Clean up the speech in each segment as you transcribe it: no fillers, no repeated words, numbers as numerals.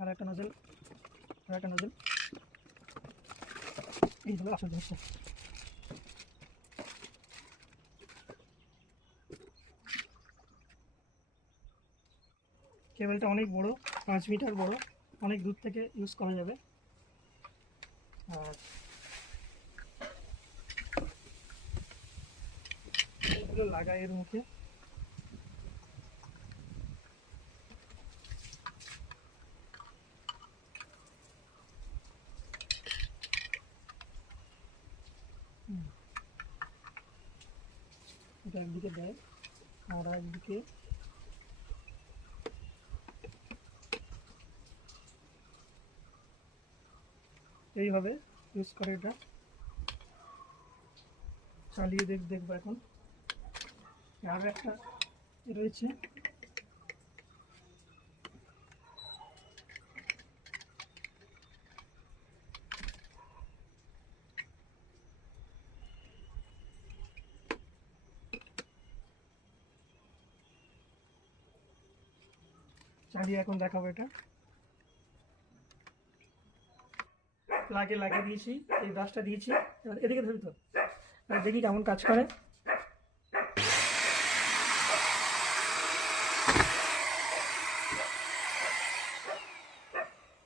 আর একটা নজল, আর একটা নজল। এই হলো আসল জিনিসটা। কেবলটা অনেক বড়, 5 মিটার বড়, অনেক দূর থেকে ইউজ করা যাবে। আর এগুলো লাগাই এর মুখে। এটা একদিকে দেয় আর একদিকে এইভাবে ইউজ করে। এটা চালিয়ে দেখবো এখন। আর একটা রয়েছে, চালিয়ে এখন দেখাবো। এটা লাগিয়ে দিয়েছি, এই ব্রাশটা দিয়েছি। এবার এদিকে ধরি তো, দেখি কেমন কাজ করে।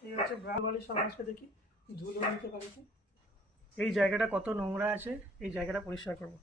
এই হচ্ছে ব্রাশ বালিশ। সব আসবে, দেখি ধুলো নিতে পারি। এই জায়গাটা কত নোংরা আছে, এই জায়গাটা পরিষ্কার করবো।